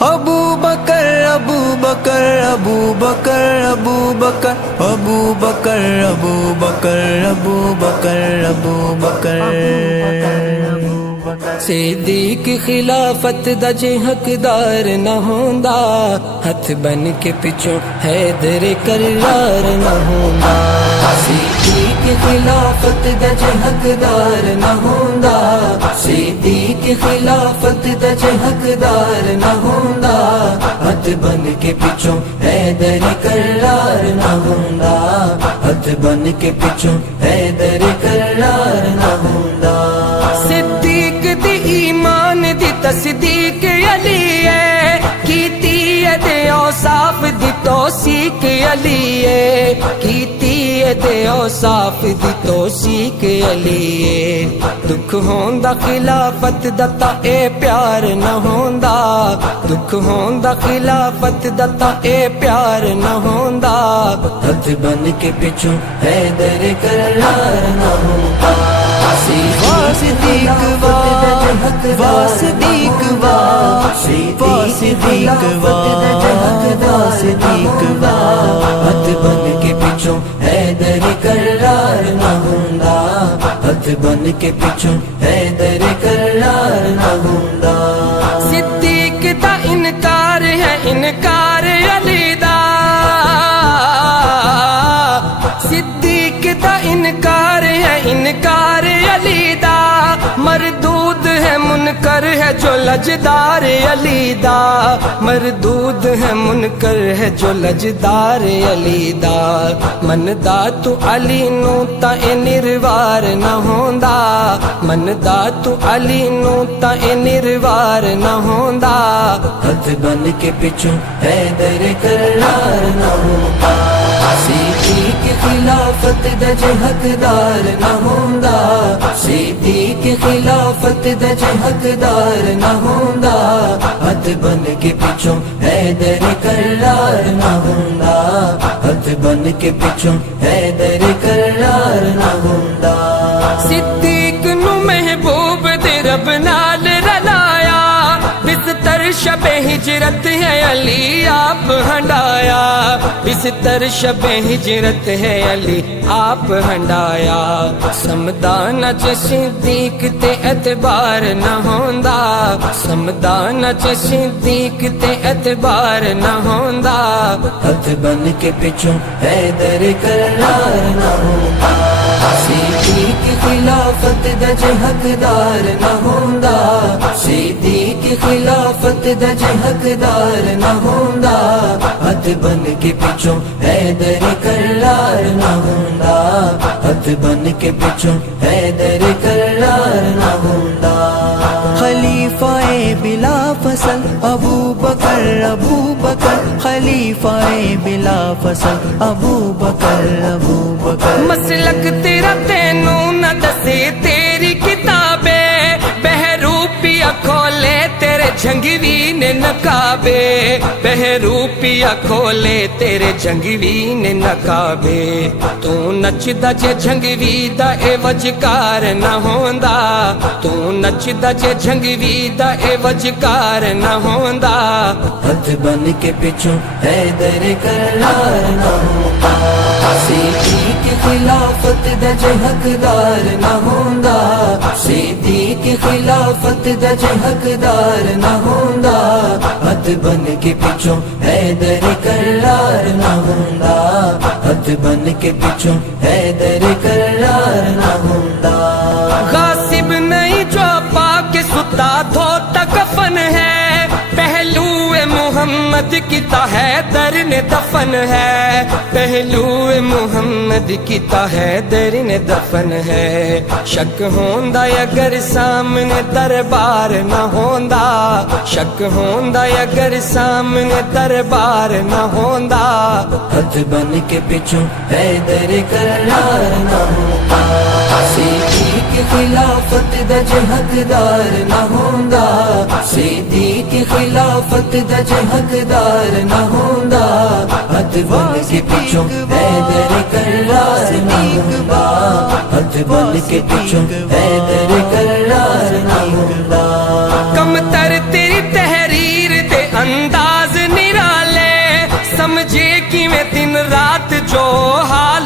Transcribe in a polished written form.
ابو بکر ابو بکر ابو بکر ابو بکر ابو بکر ابو بکر ابو بکر ابو بکر صدیق خلافت دا جے حقدار نہ ہوندا ہتھ بن کے پچھوں حیدر کرار نہ ہوندا صدیق خلافت دا جے حقدار نہ ہوندا صدیق خلافت دا جے حقدار نہ ہوندا ہتھ بن کے پچھوں حیدر کرار نہ ہوندا ہتھ بن کے پچھوں حیدر کرار نہ ہوندا صدیق دی ایمان دی تصدیق علی ہے کیتی دے اوصاف دی توثیق علی ہے کیتی دے اوصاف دی توثیق علی ہے دکھ ہوندا خلافت دا تا اے پیار نہ ہوندا دکھ ہوندا خلافت دا تا اے پیار نہ ہوندا ہتھ بن کے پچھوں حیدر کرار نہ ہوندا صدیق صدیق صدیق صدیق ہتھ بن کے پچھوں حیدر کرار نہ ہوندا ہتھ بن کے پچھوں حیدر کرار نہ ہوندا صدیق دا انکار ہے انکار علی دا صدیق دا انکار ہے انکار علی دا مردود ہے منکر ہے جو لجدار علی دا مردود ہے منکر ہے جو لجدار علی دا من دا تو علی نو تا اے نروار نہ ہوندا من دا تو علی نو تا اے نروار نہ ہوندا ہتھ بن کے پچھوں حیدر کرار نہ ہوندا صدیق خلافت دا جے حقدار نہ ہوندا صدیق خلافت دا جے حقدار نہ ہوندا ہتھ بن کے پچھوں حیدر کرار نہ ہوندا ہتھ بن کے پچھوں حیدر کرار نہ ہوندا صدیق نو محبوب دے رب نال رلایا بستر شب ہجرت ہے علی آپ ہنڈایا بستر شب ہجرت ہے علی آپ ہنڈایا سمدان چ صدیق تے اعتبار نہ ہوندا سمدان چ صدیق تے اعتبار نہ ہوندا ہتھ بن کے پچھوں حیدر کرار نہ ہوندا صدیق خلافت دا جے حقدار نہ ہوندا صدیق خلافت دا جے حقدار نہ ہوندا ہتھ بن کے پچھوں حیدر کرار نہ ہوندا ہتھ بن کے پچھوں حیدر کرار نہ ہوندا خلیفہ بلا فصل ابو بکر خلیفہ بلا فصل ابو بکر مسلک تیرا تینوں نہ دسے تیری کتابیں بہروپیا کھولے تیرے جھنگوی نے نقابے بہروپیا کھولے تیرے جھنگوی نے نقابے تو نچدا جے جھنگوی دا اے وجکار نہ ہوندا تو نچدا جے جھنگوی دا اے وجکار نہ ہوندا ہتھ بن کے پچھوں حیدر کرار نہ ہوندا صدیق خلافت دا جے حقدار نہ ہوندا صدیق خلافت دا جے حقدار نہ ہوندا ہتھ بن کے پچھوں حیدر کرار نہ ہوندا ہتھ بن کے پچھوں حیدر کرار نہ ہوندا غاصب نہیں جو پاک ستا دھوتا کفن ہے پہلو محمد کی تا حیدر نے دفن ہے پہلو محمد کی تا حیدر نے دفن ہے شک ہوندا اگر سامنے دربار نہ ہوندا شک ہوندا اگر سامنے دربار نہ ہوندا ہتھ بن کے پچھوں حیدر کرار نہ ہوندا صدیق خلافت دا جے حقدار نہ ہوندا صدیق خلافت دا جے حقدار نہ ہوندا ہتھ بن کے پچھوں حیدر کرار نہ ہوندا ہتھ بن کے پچھوں حیدر کرار نہ ہوندا کم تر تیری تحریر دے